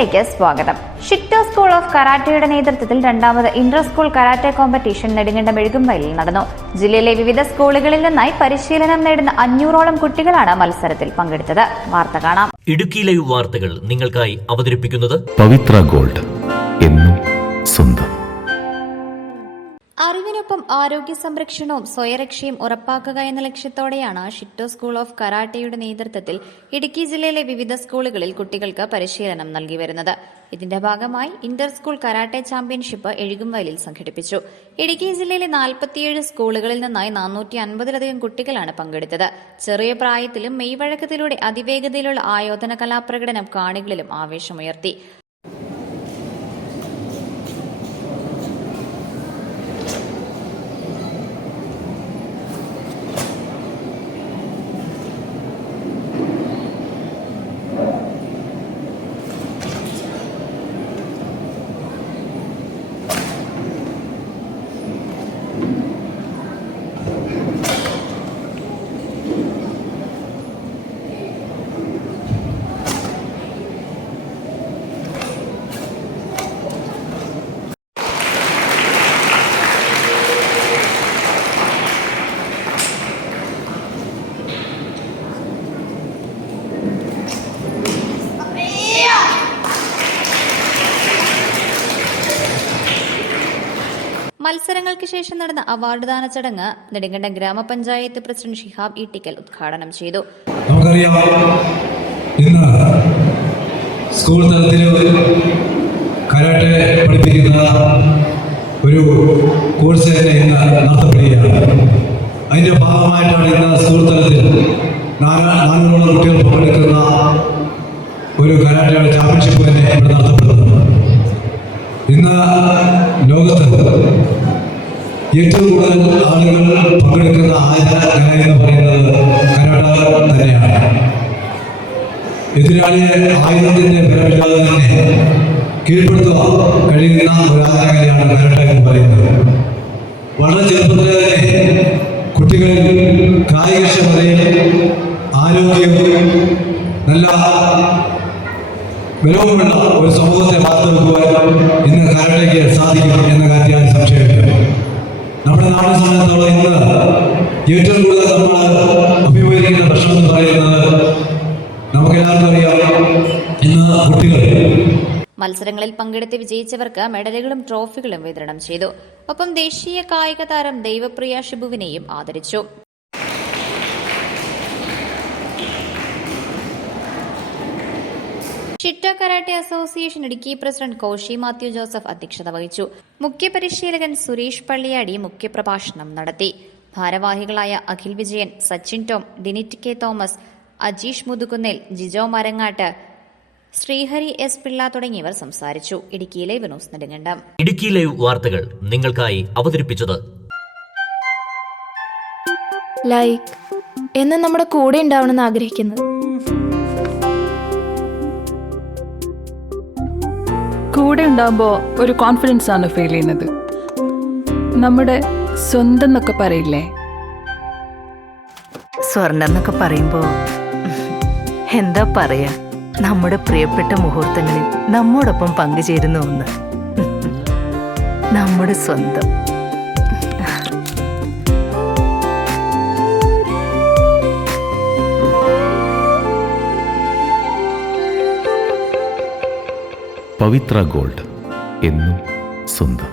വാർത്തകളിലേക്ക് സ്വാഗതം. ഷിറ്റോ school of കരാട്ടയുടെ നേതൃത്വത്തിൽ രണ്ടാമത് inter school karate competition Nedumkandam എഴുകുംവയലിൽ നടന്നു. ജില്ലയിലെ വിവിധ സ്കൂളുകളിൽ നിന്നായി പരിശീലനം നേടുന്ന 500ഓളം കുട്ടികളാണ് മത്സരത്തിൽ പങ്കെടുത്തത്. വാർത്ത കാണാം. ഇടുക്കി ലൈവ് വാർത്തകൾ നിങ്ങൾക്കായി അവതരിപ്പിക്കുന്നത് പവിത്ര ഗോൾഡ്, എന്നും സ്വന്തം. അറിവിനൊപ്പം ആരോഗ്യ സംരക്ഷണവും സ്വയരക്ഷയും ഉറപ്പാക്കുക എന്ന ലക്ഷ്യത്തോടെയാണ് ഷിറ്റോ സ്കൂൾ ഓഫ് കരാട്ടയുടെ നേതൃത്വത്തിൽ ഇടുക്കി ജില്ലയിലെ വിവിധ സ്കൂളുകളിൽ കുട്ടികൾക്ക് പരിശീലനം നൽകി വരുന്നത്. ഇതിന്റെ ഭാഗമായി ഇന്റർ സ്കൂൾ കരാട്ടെ ചാമ്പ്യൻഷിപ്പ് എഴുകുംവയലിൽ സംഘടിപ്പിച്ചു. ഇടുക്കി ജില്ലയിലെ 47 സ്കൂളുകളിൽ നിന്നായി 450ലധികം കുട്ടികളാണ് പങ്കെടുത്തത്. ചെറിയ പ്രായത്തിലും മെയ്വഴക്കത്തിലൂടെ അതിവേഗതയിലുള്ള ആയോധന കലാപ്രകടനം കാണികളിലും ആവേശമുയർത്തി. മത്സരങ്ങൾക്ക് ശേഷം നടന്ന അവാർഡ് ദാന ചടങ്ങ് നെടുങ്കണ്ടം ഗ്രാമപഞ്ചായത്ത് പ്രസിഡന്റ് ഷിഹാബ് ഈട്ടിക്കൽ ഉദ്ഘാടനം ചെയ്തു. നമുക്കറിയാം, ഇന്ന് സ്കൂൾ തലത്തിൽ കരാട്ടെ പഠിപ്പിക്കുന്ന ഒരു കോഴ്സ് തന്നെ ഇന്ന് നടത്തപ്പെടുകയാണ്. അതിന്റെ ഭാഗമായിട്ടാണ് ഇന്ന് സ്കൂൾ തലത്തിൽ 400ഓളം കുട്ടികൾ പങ്കെടുക്കുന്ന ഒരു കരാട്ടയുടെ ചാമ്പ്യൻഷിപ്പ് തന്നെ ഇവിടെ നടത്തപ്പെടുന്നത്. ഇന്ന് ലോകത്ത് ഏറ്റവും കൂടുതൽ ആളുകൾ പങ്കെടുക്കുന്ന ആയോധന കല എന്ന് പറയുന്നത് കരാട്ട തന്നെയാണ്. എതിരാളിയെ ആയുധത്തിന്റെ ബലമില്ലാതെ തന്നെ കീഴ്പ്പെടുത്തുവാൻ കഴിയുന്ന ഒരു ആയോധന കലയാണ് കരാട്ട എന്ന് പറയുന്നത്. വളരെ ചെറുപ്പത്തിൽ തന്നെ കുട്ടികളിൽ കായികക്ഷമതയും ആരോഗ്യവും നല്ല ബലവുമുള്ള ഒരു സമൂഹത്തെ വാർത്തെടുക്കുവാൻ ഇന്ന് കരാട്ടയ്ക്ക് സാധിക്കും എന്ന കാര്യത്തിൽ സംശയമില്ല. നമ്മുടെ നാടിനെ സംബന്ധിച്ചിടത്തോളം ഇന്ന് ഏറ്റവും കൂടുതൽ നമ്മൾ അഭിമുഖീകരിക്കുന്ന പ്രശ്നം എന്ന് പറയുന്നത് നമുക്കെല്ലാവർക്കും അറിയാം, ഇന്ന് കുട്ടികൾ. മത്സരങ്ങളിൽ പങ്കെടുത്ത് വിജയിച്ചവർക്ക് മെഡലുകളും ട്രോഫികളും വിതരണം ചെയ്തു. ഒപ്പം ദേശീയ കായിക താരം ദൈവപ്രിയ ഷിബുവിനെയും ആദരിച്ചു. Shito karate association Idukki president Koshy Mathew Joseph അധ്യക്ഷത വഹിച്ചു. മുഖ്യ പരിശീലകൻ സുരേഷ് പള്ളിയാടി മുഖ്യപ്രഭാഷണം നടത്തി. ഭാരവാഹികളായ അഖിൽ വിജയൻ, സച്ചിൻ ടോം, ഡിനിറ്റ് കെ തോമസ്, അജീഷ് മുതുകുന്നേൽ, ജിജോ മരങ്ങാട്ട്, ശ്രീഹരി എസ് പിള്ള തുടങ്ങിയവർ സംസാരിച്ചു. Idukki live news Nedumkandam. Idukki live വാർത്തകൾ നിങ്ങൾക്കായി അവതരിപ്പിച്ചത് ലൈക്ക് എന്ന് നമ്മുടെ കൂടെ ഉണ്ടാവണമെന്ന് ആഗ്രഹിക്കുന്നത്. കൂടെ ഉണ്ടാകുമ്പോൾ ഒരു കോൺഫിഡൻസ് ആണ് ഫീൽ ചെയ്യുന്നത്. നമ്മുടെ സ്വന്തം എന്നൊക്കെ പറയില്ലേ, സ്വർണ്ണം എന്നൊക്കെ പറയുമ്പോൾ എന്താ പറയാ, നമ്മുടെ പ്രിയപ്പെട്ട മുഹൂർത്തങ്ങളിൽ നമ്മോടൊപ്പം പങ്കുചേരുന്ന ഒന്ന്, നമ്മുടെ സ്വന്തം. പവിത്ര ഗോൾഡ്, എന്നും സ്വന്തം.